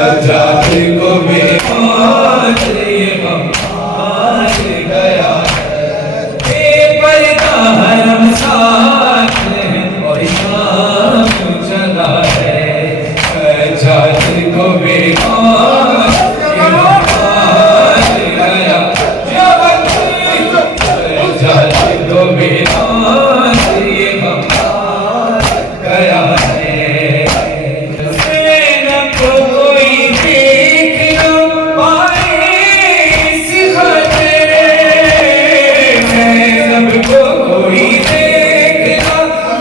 सजाद को बेमौत ये मार गया है। बेपर्दा हरम साथ है और शाम चला है। सजाद को बेमौत ये मार गया। सजाद को बेमौत ये मार गया है। ज़ैनब को कोई देख न पाए इस खतर। ज़ैनब को कोई देख न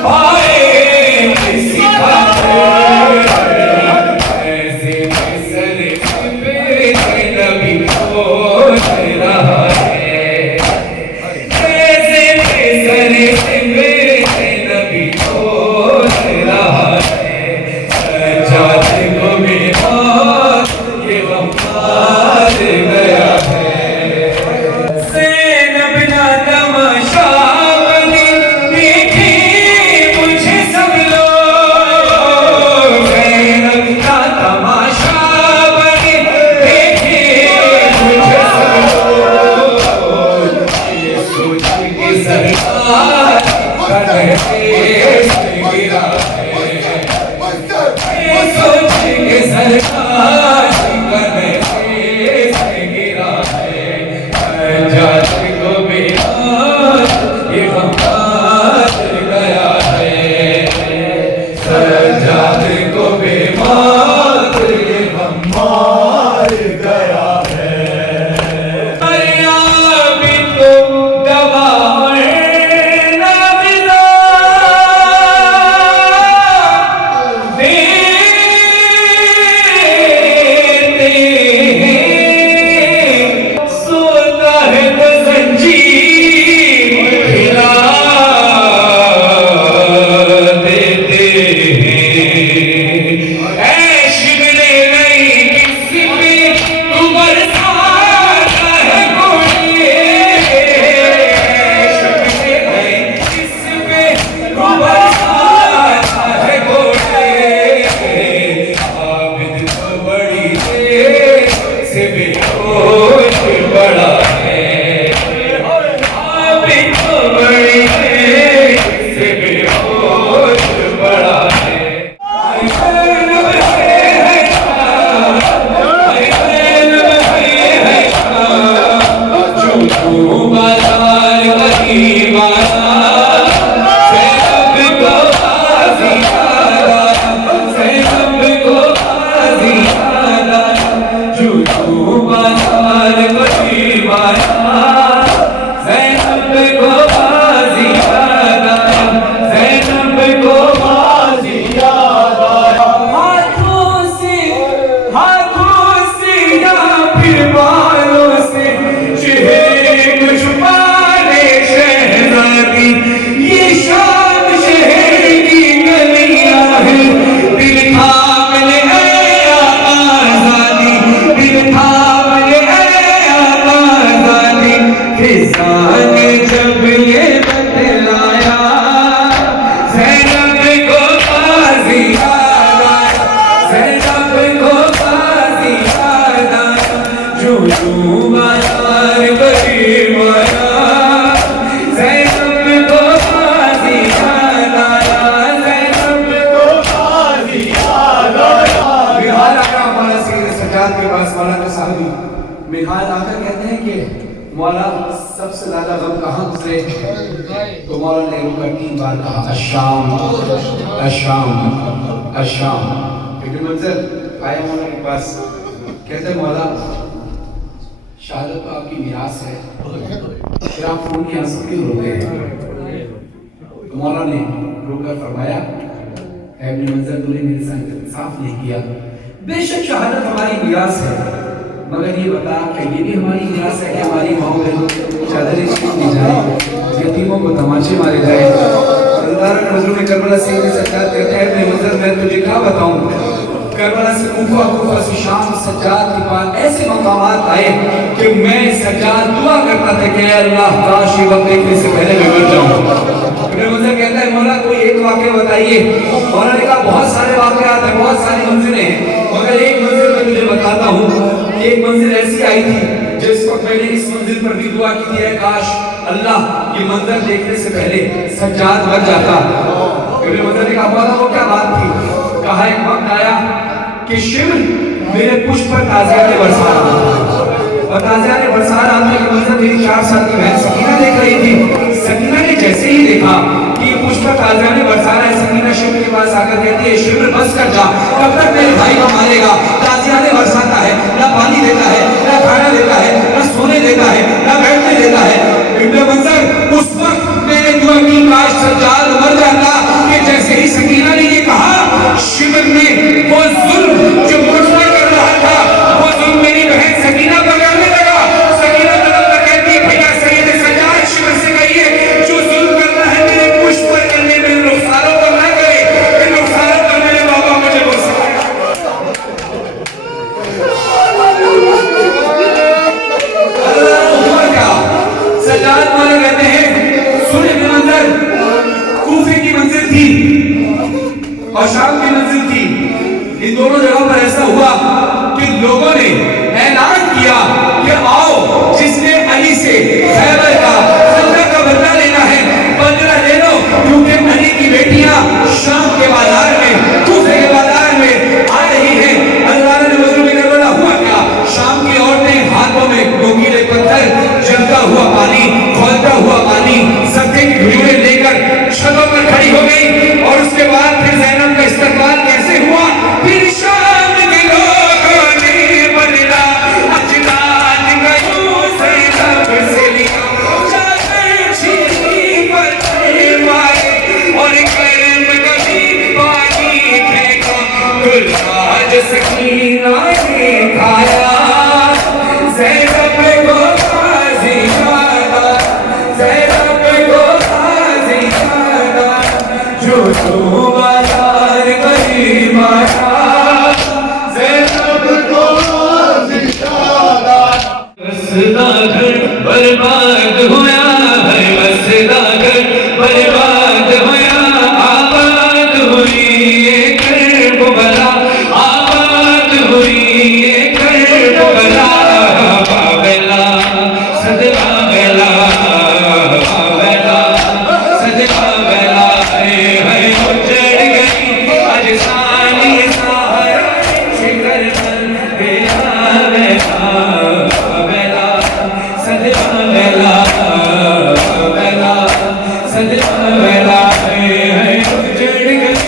पाए इस खतर। ऐसे सर पे नबी खोज रहा है। ऐसे सर पे नबी खोज रहा है। सजाद को बेमौत ये मार गया है। ज़ैनब ना तमाशा बने देखे मुझे सब लोग। ज़ैनब ना तमाशा बने देखे मुझे सब लोग। ये सोच के सरकार कदर से गिरा है। ये सोच के सरकार कदर से गिरा है। सजाद को बेमौत ये मार गया है। सजाद को बेमौत ये मार गया है। मरियम को गवाह ना मिला देते हैं। सोता है तो जंजीर हिला देते हैं। ऐश मिले नहीं किसी पे तू बरसाता है कोई। ऐश मिले नहीं किसी पे तू बरसाता है कोई। आबिद तो बड़ी देर से बेहोश बड़ा है। आबिद तो बड़ी देर से बेहोश बड़ा है। ज़ैनब है जो तू बाजार वही वाला। ज़ैनब को बाजी आला। ज़ैनब को बाजी आला। जो तू बाजार वही वाला। ज़ैनब को बाजी आला। ज़ैनब को बाजी आला। हाथों से या फिर बालों से चेहरे को छुपा ले शहज़ादी। ये शाम शहर की गलियां हैं। दिल थाम ले है आज़ादी। दिल थाम ले है आज़ादी। फिज़ा ने जब ये बतलाया ज़ैनब को बाजी आला। ज़ैनब को बाजी आला। जो तू बाजार गरीब आया। ज़ैनब को बाजी आला। ज़ैनब को बाजी आला। बिहार आया हमारा सैयद सज्जाद के पास मौला का साहबी बिहार आकर कहते हैं कि मौला सबसे ज्यादा गम कहाँ गुजरे। तो मौला ने रुका 3 बार कहा अशाम अशाम अशाम। लेकिन मंजर आया मौला के पास कहते मौला शहादत तो आपकी मिरास है। फिर आप खून के आंसू क्यों रोते हैं। तो मौला ने रोकर फरमाया इब्न मंजर तूने मेरे साथ इंसाफ नहीं किया। बेशक शहादत हमारी मिरास है मगर ये बता कि ये भी हमारी मिरास है कि हमारी माओ बहनों चादरें छीन ली जाए। यतीमों को तमाचे मारे जाए। उदाहरण नजरों में करबला से सज्जाद कहते हैं इब्न मंजर मैं तुझे क्या बताऊं। करबला से कूफा से शाम सज्जाद के पास ऐसे मकामात आए कि मैं सज्जाद दुआ करता था कि अल्लाह काश ये वक्त देखने से पहले मैं मर जाऊं। इब्न मंजर कहता है मौला कोई एक वाक़या बताइए। मौला ने कहा बहुत सारे वाक़यात हैं बहुत सारी मंजिलें हैं मगर एक मंजिल में हूँ कि एक मंजिल ऐसी आई थी जिस वक्त मैंने इस मंजिल पर भी दुआ की थी, काश अल्लाह ये मंजर देखने से पहले सज्जाद मर जाता। क्योंकि मंजर ने कहा था वो क्या बात थी, कहा एक वक्त आया कि शिव मेरे पुष्प पर ताजिया ने बरसा रहा और ताजिया ने बरसा रहा था कि मंजर मेरी 4 साल की बहन सकीना देख रही थी। सकीना ने जैसे ही देखा कि पुष्प पर ताजिया ने बरसा रहा है, सकीना शिव के पास आकर कहती है शिव बस कर जा, कब तक मेरे भाई को मारेगा। ताजिया ने बरसाता है, ना पानी देता है, ना खाना देता है, ना सोने देता है, ना बैठने देता है। इब्ने मंजर उस वक्त मैंने दुआ की काश सज्जाद मर जाता कि जैसे ही सकीना ने ये कहा शिव ने वो जुल्म जो मुझ पर कर रहा था वो जुल्म मेरी बहन सकीना पर करने लगा। सकीना तरफ तक कहती है भैया सईद सज्जाद शिव से कहिए जो जुल्म करना है मेरे पुष्प पर करने में, रुखसारों पर ना करे, इन रुखसारों पर मेरे बाबा मुझे बरसाए। सज्जाद मारे कहते हैं सुन इब्ने मंजर, कूफे की मंजिल थी और शाम की मंजिल थी, इन दोनों जगहों पर ऐसा हुआ कि लोगों ने ऐलान किया कि आओ जिसने अली से खैबर का खंदक का बदला लेना है बदला ले लो, क्योंकि अली की बेटियां शाम के बाजार में कूफे के बाजार में आ रही हैं। अल्लाह ने वज़ू में करबला हुआ क्या, शाम की औरतें हाथों में नोकीले पत्थर, जलता हुआ पानी, खौलता हुआ पानी, सब्जे की भुइयां लेकर छतों पर खड़ी हो गई। और उसके बाद फिर ज़ैनब का इस्तकबाल कैसे हुआ, फिर शाम के लोगों ने बदला अजदाद का यूसुफ से लिया, चादर छीनी पत्थर मारे और कर्म कभी पानी फेंका, गुलबाज सकीना ने खाया ज़ैनब को काज़ी यादा, ज़ैनब को काज़ी यादा, जो तू बाजार गरीब आया, ज़ैनब को काज़ी यादा। बसदा घर बर्बाद होया है, बसदा घर बर्बाद होया, आबाद हुई ये करबला, आबाद हुई ये करबला, बाबेला सदका बेला, बाबेला सदका बेला, है उजड़ गई आज साली सहारा शिकर पर बेला बेला, बाबेला सदका बेला, बाबेला सदका बेला, है उजड़ गई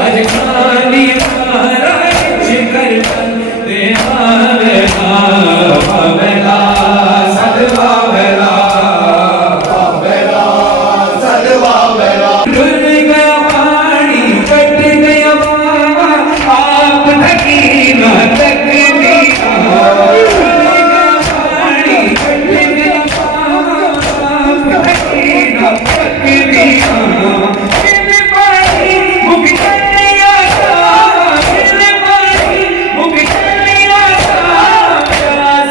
आज साली सहारा शिकर पर बेला बेला, बाबेला सदका बेला, बाबेला सदका बेला। डुल गया पानी कट गया बाबा, आप थकी ना तकनी, डुल गया पानी कट गया बाबा, आप थकी ना तकनी, बिन पानी मुख चलिया था, बिन पानी मुख चलिया था, प्यास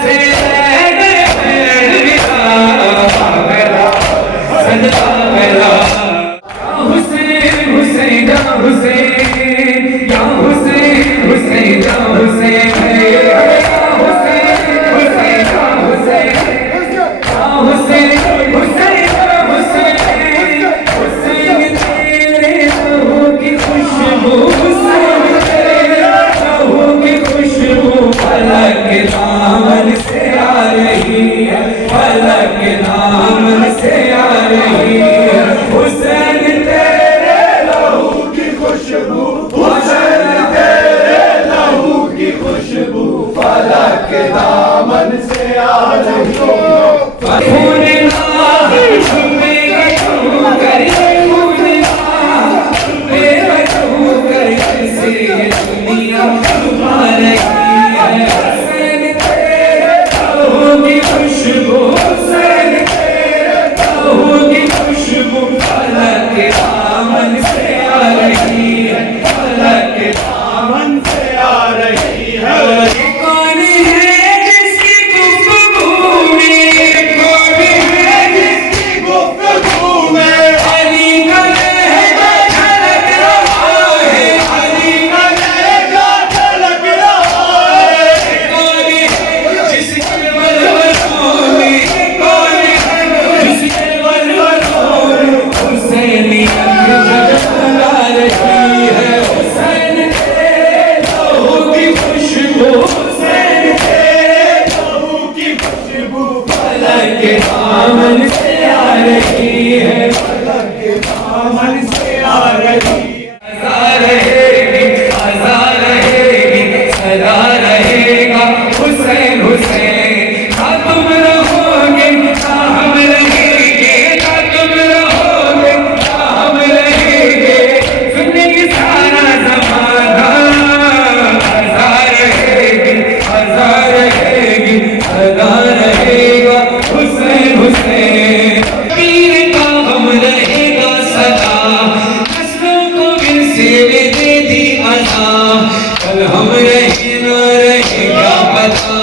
क्या पता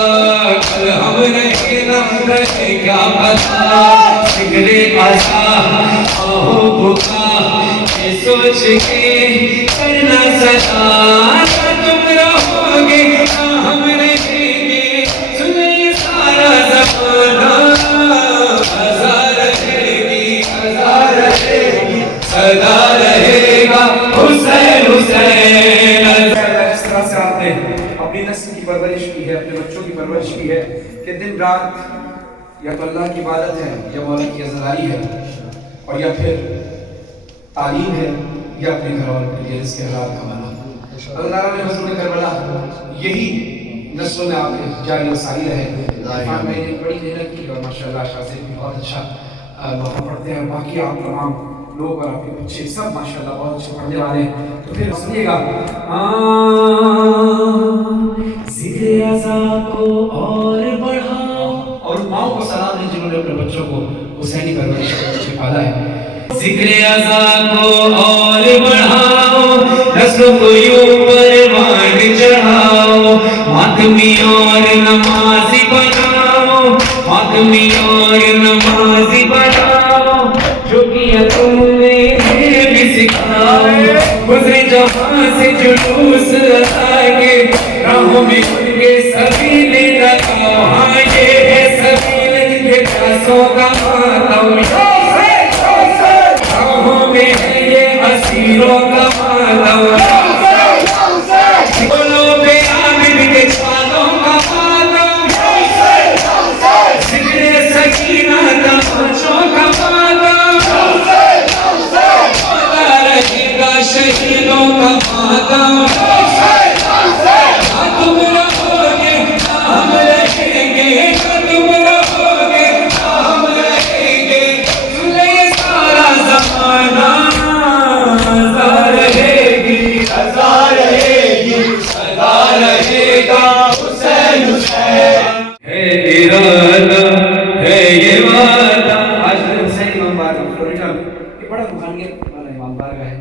कल हम रहे ना रहे क्या पता जिगरे आशा आहो बुका ये सोच के करना सदा तुम रहोगे ना हम रहेंगे सुन ये सारा ज़माना हजार रहेगी सदा रहेगा हुसैन हुसैन। जिस तरह से आपने अपनी नस्ल की परवरिश की है, अपने बच्चों की परवरिश की है कि दिन रात या तो अल्लाह की इबादत है या मौला की अज़ादारी है और या फिर तालीम है या अपने घर वालों के लिए इसके हालात कमाना। अल्लाह ताला ने मज़लूम करबला यही नस्लों में आपने जारी और सारी रहे। मैंने बड़ी मेहनत की और माशाल्लाह शाज़ भी बहुत अच्छा वहाँ पढ़ते हैं। बाकी आप तमाम लोग और आपके बच्चे सब माशाल्लाह बहुत अच्छे पढ़ने वाले हैं। तो फिर सुनिएगा ज़िक्र अज़ा को और बढ़ाओ और माओ को सलाम दें जिन्होंने अपने बच्चों को हुसैनी परवरिश से पाला है। ज़िक्र अज़ा को और बढ़ाओ नस्लों को यूं परवान चढ़ाओ मातमी और नमाज़ी बनाओ मातमी और नमाज़ी बनाओ जो किया तुमने भी सिखाओ गुज़रे जहाँ से जुलूस आगे राहों में उनके सबीले लगाओ। हाँ ये है सबीले ये प्यासों का मातम राहों में है ये असीरों का मातम बोलो बे आमिर के छालों का मातम ज़िक्र सकीना तमाचों का मातम होता रहेगा शहीदों का मातम। तुम रहोगे हम रहेंगे तुम रहोगे हम रहेंगे सुन ये सारा ज़माना सदा रहेगा हुसैन हुसैन। है इरादा है ये वादा आज हुसैन इमाम बारगाह फ्लोरिडा ये बड़ा रूहानियत वाला इमाम बारगाह है।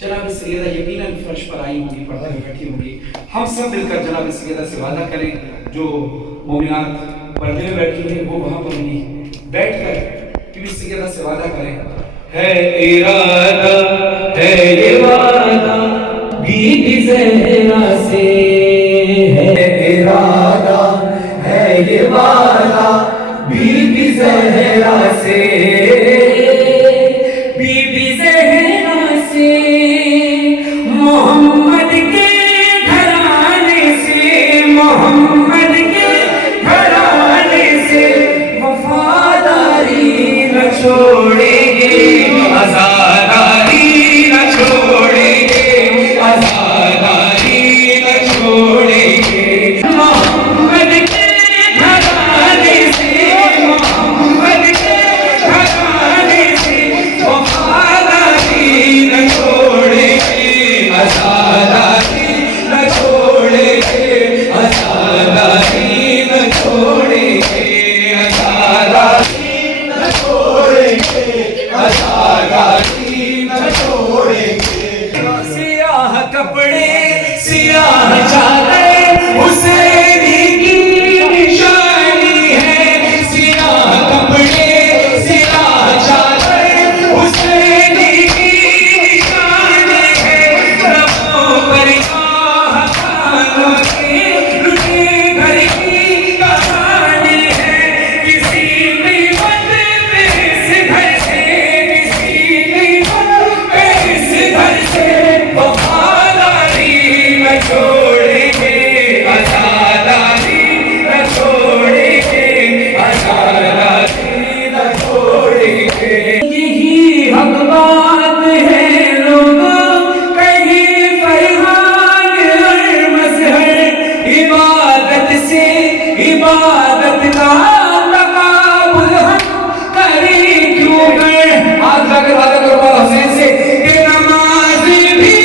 जनाब सैयदा यकीनन फर्श पर आई होंगी पर्दा में बैठी होंगी। हम सब मिलकर जनाब सैयदा से वादा करें जो मोमिनात पर्दे में बैठी हैं वो वहाँ पर होंगी बैठकर कि सैयदा से वादा करें है इरादा है ये वादा बीबी ज़हरा से है इरादा है ये वादा बीबी ज़हरा से बीबी ज़हरा से मोहम्मद के घराने से मोहम्मद के घराने से वफादारी न छोड़ेंगे आज़ादारी न छोड़ेंगे आज़ादारी न छोड़ेंगे मोहम्मद के घराने से मोहम्मद के घराने से वफादारी न छोड़ेंगे आज़ादारी न छोड़ेंगे आज़ादारी न छोड़ेंगे आज़ादारी न छोड़ेंगे आज़ादारी न छोड़ेंगे। सियाह कपड़े सियाह चादर हुसैनी की निशानी है सियाह कपड़े सियाह चादर हुसैनी की निशानी है रबों पर खानों से लुटे घर की कहानी है किसी कीमत पे इस घर से किसी कीमत पे इस घर से वफादारी न छोड़ेंगे आज़ादारी न छोड़ेंगे आज़ादारी न छोड़ेंगे। यही हक बात है लोगों कहीं फरमान हर मज़हर इबादत से इबादत का तकाबुल हम करें क्यों कर आज अगर वादा करो हुसैन से कि नमाज भी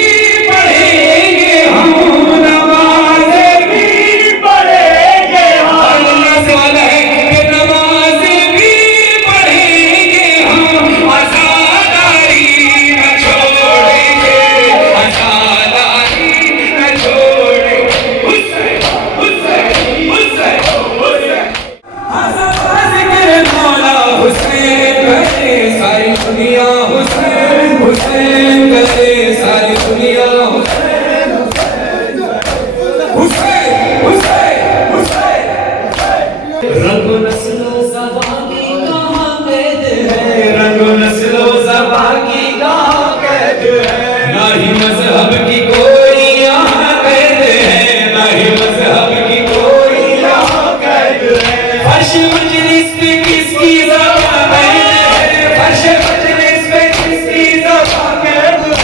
पढ़ेंगे हम नमाज भी पढ़ेंगे हम अल्लाह से वादा है कि नमाज भी पढ़ेंगे हम आज़ादारी न छोड़ेंगे आज़ादारी न छोड़ेंगे हुसैन हुसैन हुसैन हुसैन रंगो नस्लो ज़बां की कहाँ कैद है, रंगो नस्लो ज़बां की कहाँ कैद है, ना ही मजहब की कोई यहाँ कैद है, ना ही मजहब की कोई यहाँ कैद है, फर्श मजलिस पे किसकी ज़बां कैद है, फर्श मजलिस पे किसकी ज़बां कैद है,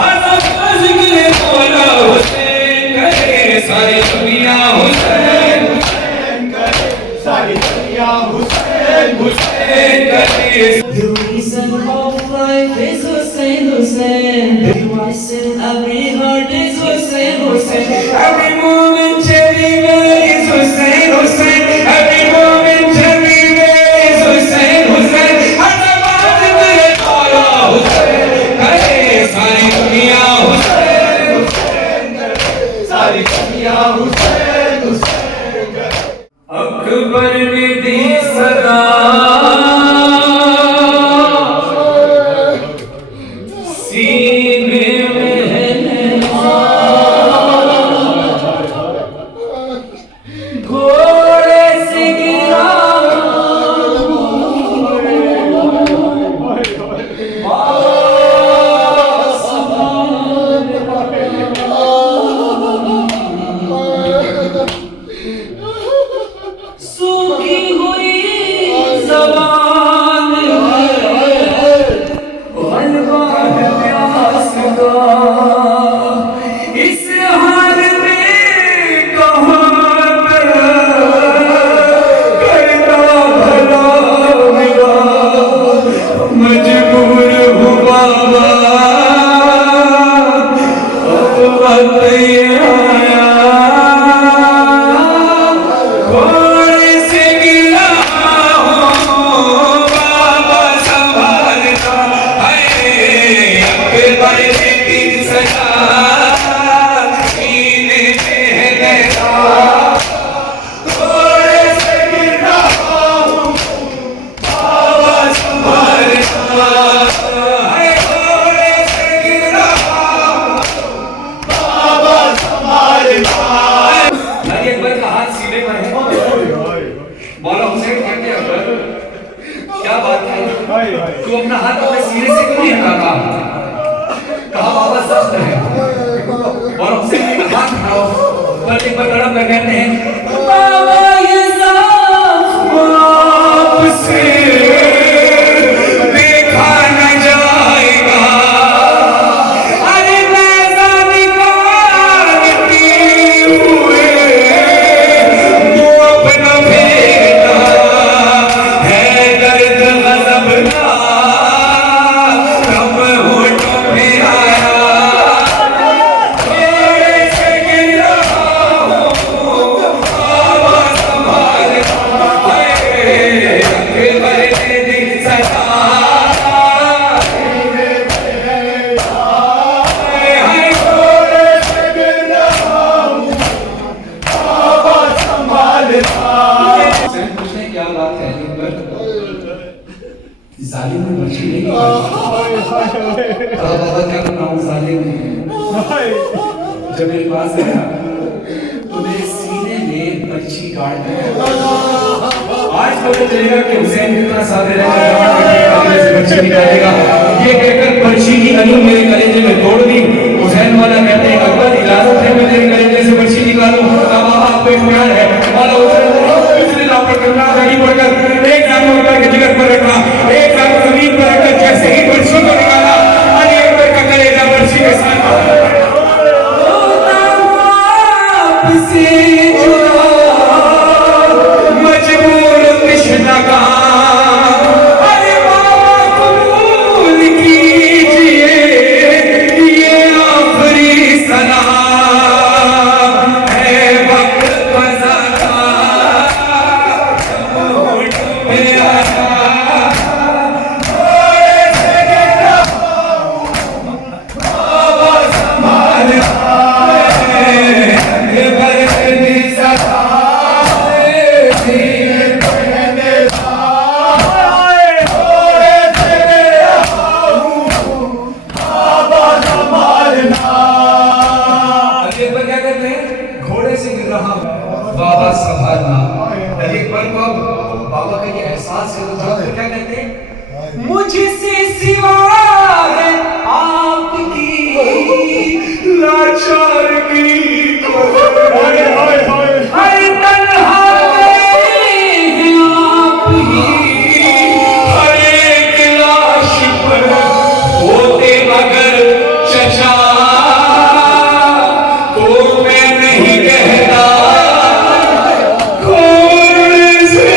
हज़रत ज़िक्र मौला हुसैन करे सारी दुनिया हुसैन हुसैन करे सारी दुनिया हुसैन हुसैन करे। The reason of life is Hussein, Hussein. The voice in every heart is Hussein, Hussein. Every moment, everywhere is Hussein, Hussein. Every moment, everywhere is Hussein, Hussein. हर जगह जिक्र मौला हुसैन करे सारी दुनिया हुसैन हुसैन करे सारी दुनिया हुसैन हुसैन करे। अकबर ने दी सदा सीने में है घोड़े से गिरा सूखी हुई ज़बान हलवा है प्यास का इस हाल में कहाँ करता भला मेरा मजबूर हूँ बाबा अब वक्त ये आया घोड़े से गिरा हूँ बाबा संभालता है अकबर ने दी सजा सीने में है लहरा घोड़े से गिरा हूँ बाबा संभालता है घोड़े से गिरा बाबा संभालता अरे अकबर का हाथ सीने पर है मौला हुसैन कहते हैं अकबर क्या बात है तू अपना हाथ अपने सीने से क्यों नहीं हटाता कहा बाबा सख्त है मौला हुसैन ने कहा हाथ उठाओ पर एक बार तड़प कर कहते हैं बाबा ये आपसे देखा न जाएगा अरे मैदानी काटते हुए वो अपना बेटा है दर्द गज़ब का कब होठों पे आया घोड़े से गिरा हूँ बाबा संभालता है अकबर ने दी सजा हर घोड़े से गिरा हूँ बाबा संभालता हुसैन पूछते हैं क्या बात है अकबर जालिम ने बर्छी नहीं निकाली कहा बाबा क्या बताऊं जालिम ने जब मेरे पास आया तो मेरे सीने में बर्छी काट दी आज पता चलेगा कि हुसैन कितना सादे रहने से बर्छी निकालेगा ये कहकर बर्छी की अनु मेरे कलेजे में तोड़ दी हुसैन वाला कहते हैं अकबर इजाजत है मैं तेरे कलेजे से बर्छी निकालूं बाबा आपको इख्तियार है वाला हुसैन पिछले लाभ पर करना नहीं पड़कर एक जान उठा के जिगर पर रखा एक जान जमीन पर रखकर जैसे ही बर्छी को निकाला अली अकबर का कलेजा बर्छी के साथ से जुदा मजबूर कृष्ण का अरे बाबा कबूल कीजिए ये आखिरी सलाम है वक्त क़ज़ा का मेरा घोड़े से गिरा बाबा संभाल बाबा संभालना। एक बार को बाबा का ये एहसास है तो क्या कहते हैं, मुझसे सिवा है आपकी लाचार की हर तन्हा हैं आप ही, हर एक लाश पर होते अगर चचा तो मैं नहीं कहता कौन से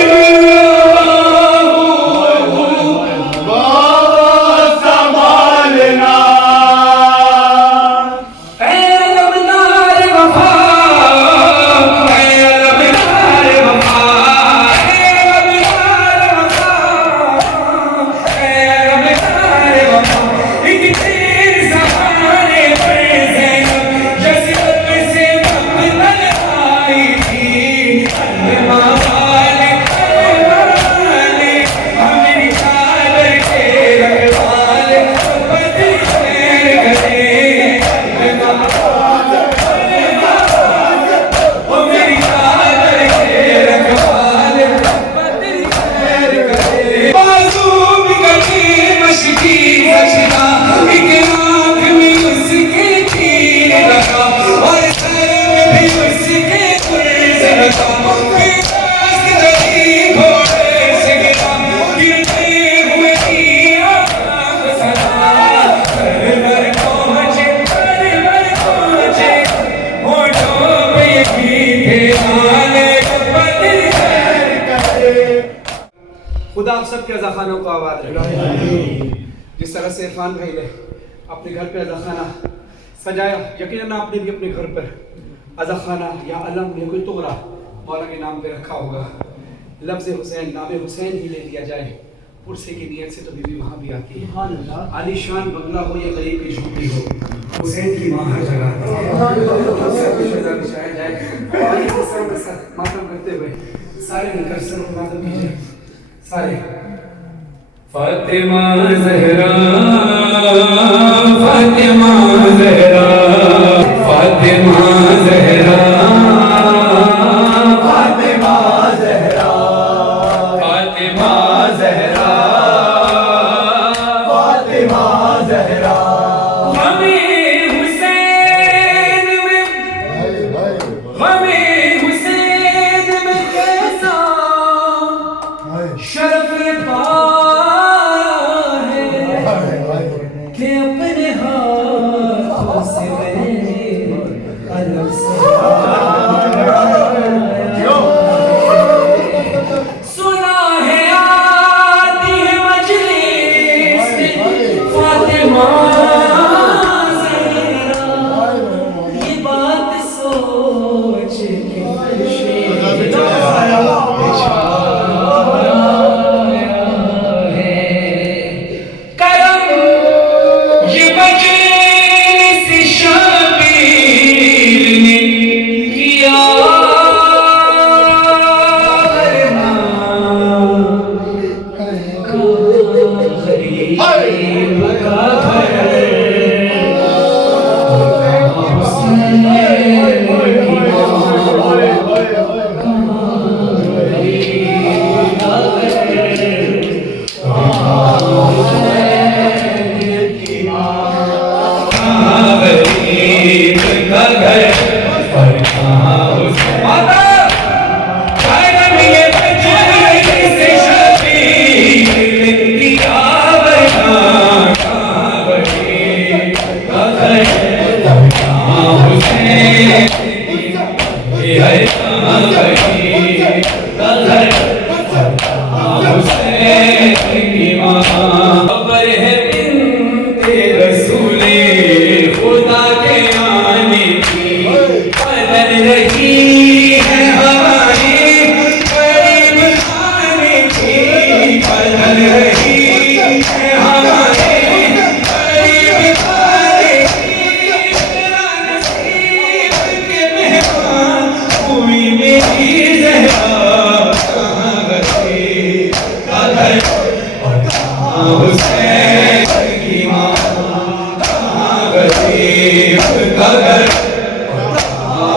खुदा आप सब के अज़ाखानों को आबाद रखे। जिस तरह से इरफान भाई ने अपने घर पे अज़ाखाना सजाया, यकीनन आपने भी अपने घर पर अज़ाखाना या अलम या कोई तोहरा मौला के नाम पे रखा होगा। लफ्ज़ हुसैन, नाम हुसैन ही ले लिया जाए पुरसे की नीयत से तो बीवी वहाँ भी आती है। आलीशान बंगला हो या गरीब की झोपड़ी हो, हुसैन की माँ हर जगह बिछाया जाए। मातम करते हुए सारे मिलकर सर मातम कीजिए सारे। फातिमा ज़हरा, फातिमा ज़हरा, फातिमा ज़हरा, फातिमा ज़हरा, फातिमा ज़हरा, फातिमा ज़हरा। हमें हुसैन में, हमें हुसैन में कैसा शर्फ पाया है कि अपने हाथों से मैंने अलग से सुना है आती है मजलिस फातिमा ज़हरा, ये बात सोच के फर्शे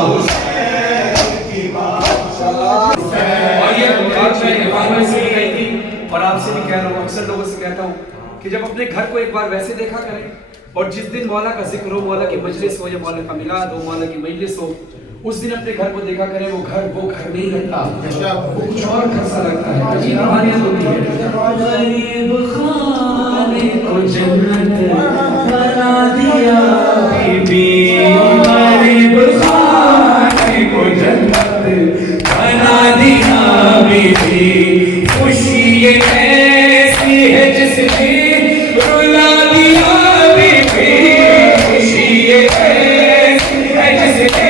हुसैन की माँ और ये बात मैं बार-बार इसलिए कही थी और आपसे भी कह रहा हूँ, अक्सर लोगों से कहता हूँ कि जब अपने घर को एक बार वैसे देखा करें और जिस दिन मौला का जिक्र हो, मौला की मजलिस हो या मौला का मिलाद हो, मौला की मजलिस हो, उस दिन अपने घर को देखा करें, वो घर नहीं लगता, वो कुछ और घर सा लगता है। अजीब कहानियां होती है। गरीब खाने को जन्नत बना दिया बीबी, गरीब खाने को जन्नत बना दिया बीबी, खुशी ये ऐसी है जिसने रुला दिया बीबी, खुशी ये ऐसी है जिसने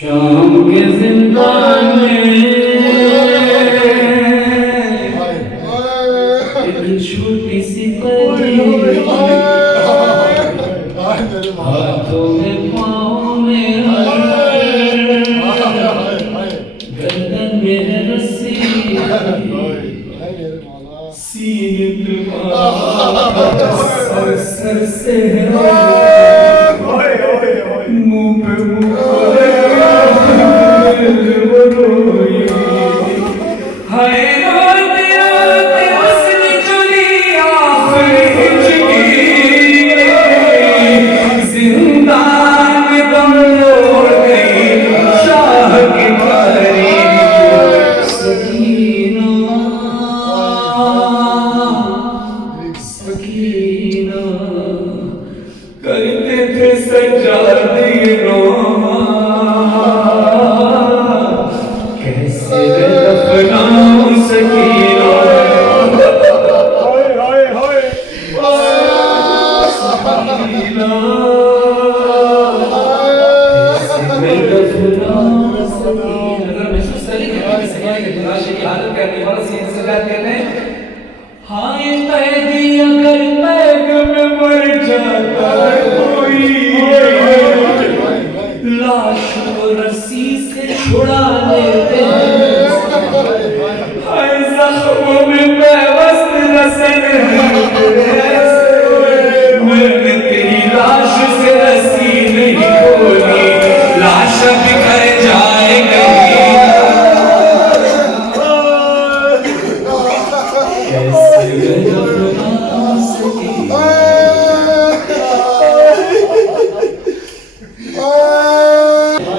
शाम के जिंदान में एक छोटी सी परी, हाथों में पाँव में गर्दन में है रस्सी, सीने पे सर से मुंह पे मुंह हाय रोते रोते उसने चुनी आखिरी हिचकी, जिंदान में दम तोड़ गई शाह की परी, सकीना सकीना करते थे सजादी रोमा, कैसे दफनाऊं सकीना, सकीना कैसे दफनाऊं सकीना। अगर महसूस करें कि सकीना के तलाशी की हालत करने वाला सीधे सजाद कहते हैं, हाय कैदी अगर पैग में मर जाता कोई, लाश को रस्सी से छुड़ा लेते, हाय जख्मों में बेबस रसन मैंने तेरी लाश से रस्सी नहीं खोली, लाश बिखर जाएगी, कैसे दफना सकी।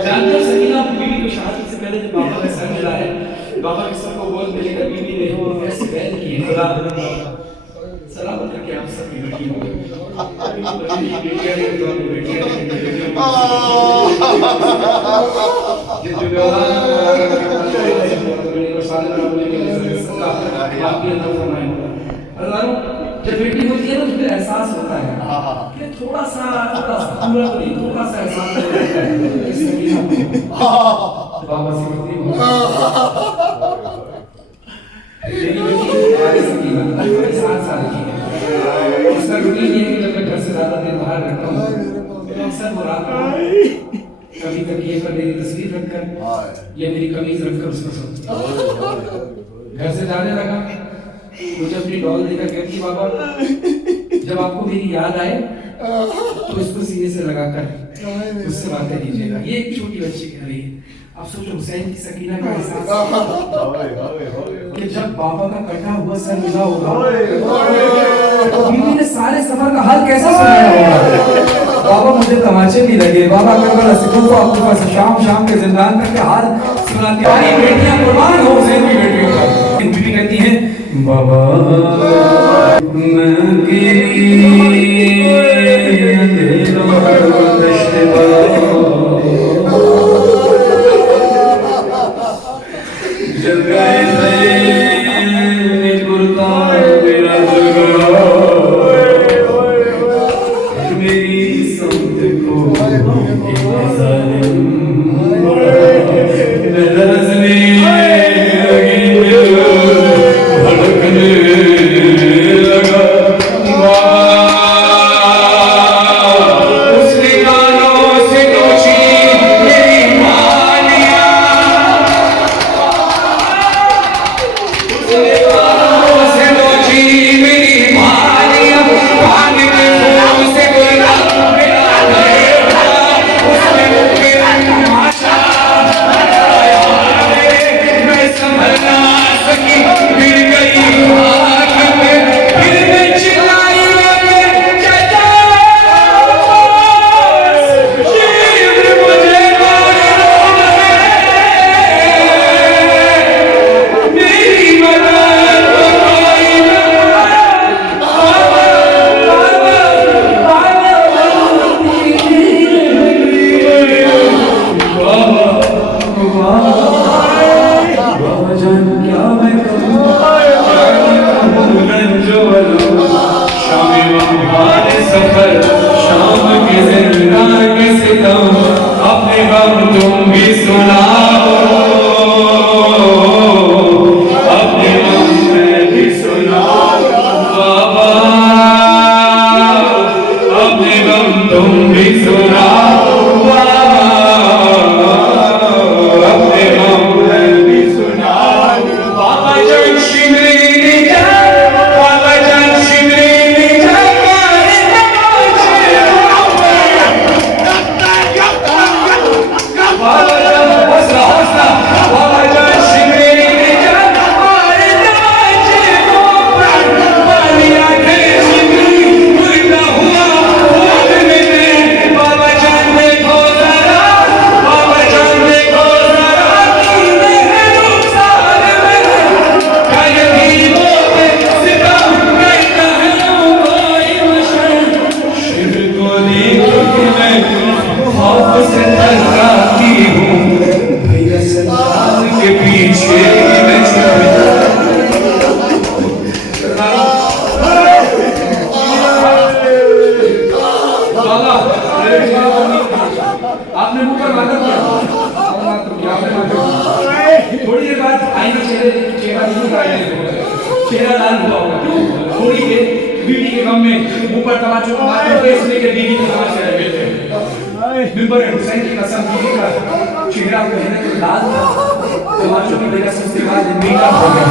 जानते हो सकीना बीवी को शादी से पहले जब बाबा का सर मिला है, बाबा के सर को गोद में लेकर बीवी ने ऐसे बैठ की, खुदा सलामत करके आप सब की बेटी हो, बेटियां ने तो बेटियां ये जो व्यवहार आप भी अल्लाह फरमाए। जब बेटी होती है ना तो फिर एहसास होता है कि थोड़ा सा पूरा तो नहीं, थोड़ा सा एहसास होता है कि सकीना बाबा से कितनी मेरी बेटी आज सकीना 7 साल की है। उसका रूटीन ये है कि जब मैं घर से ज्यादा देर बाहर रहता हूँ तो अक्सर वो रात को कभी तकिए पर मेरी तस्वीर रखकर या मेरी कमीज रखकर उसको सोता हूँ। घर से जाने लगा मुझे अपनी डॉल देकर कहती, बाबा जब आपको मेरी याद आए तो इसको सीने से लगाकर उससे बातें कीजिएगा। ये एक छोटी बच्ची कह रही है। आप सोचो हुसैन की सकीना का एहसास कि जब बाबा का कटा हुआ सर मिला होगा, बीवी ने सारे सफर का हाल कैसा सुनाया होगा। बाबा मुझे तमाचे भी लगे, बाबा करबला से कूफा से शाम के जिंदान तक के हाल सुनाती। हमारी बेटियां कुर्बान हो हुसैन की बेटियों का। बीवी कहती है, बाबा मैं थोड़ी देर बाद आईना चेहरा चेहरा लाल हुआ होगा। क्यों? थोड़ी देर बीवी के गम में ऊपर तमाचों को मारते हुए इसलिए कि बीवी को तमाचे लगे थे। मिंबर हुसैन की कसम, बीवी का चेहरा पहले तो लाल था, तमाचों की वजह से उसके बाद नीला हो गया।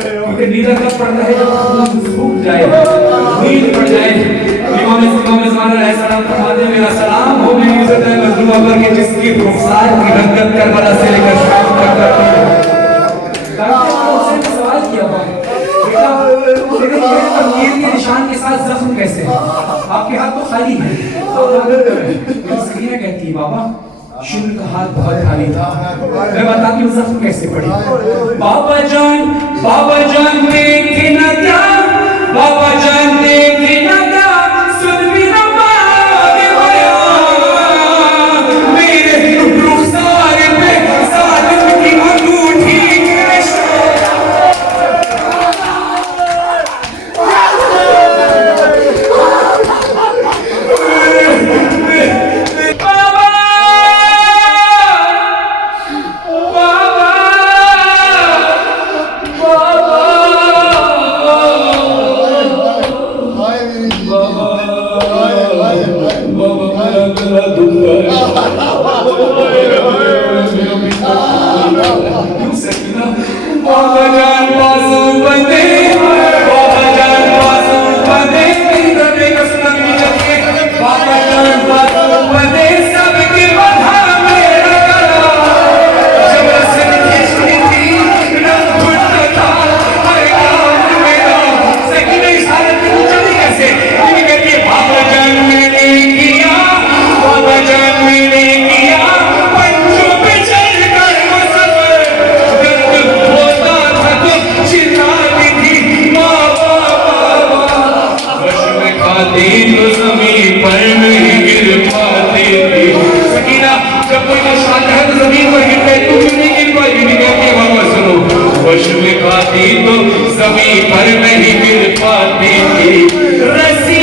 क्योंकि नीला कब पड़ता है जब खून सूख जाए, नींद पड़ जाए। इमाम ज़मान अलैहिस्सलाम फरमाते हैं, मेरा सलाम हो मेरी इज्जत है मजलूमा पर कि जिसकी रुखसार की रंगत करबला से लेकर शाम तक करती है। सवाल किया बेटा, तेरे तीर के निशान के साथ जख्म कैसे है? आपके हाथ तो खाली है। सकीना कहती है, बाबा शुरू का हाथ बहुत खाली था, मैं बताती हूँ जख्म कैसे पड़ी। बाबा जान देखे ना क्या, बाबा जान देखे ना क्या, सुन भी ना पाओगे बयान, मेरे रुखसार पे सालिम की अंगूठी के निशान। तो जमीन पर नहीं गिर पाती थी, रस्सी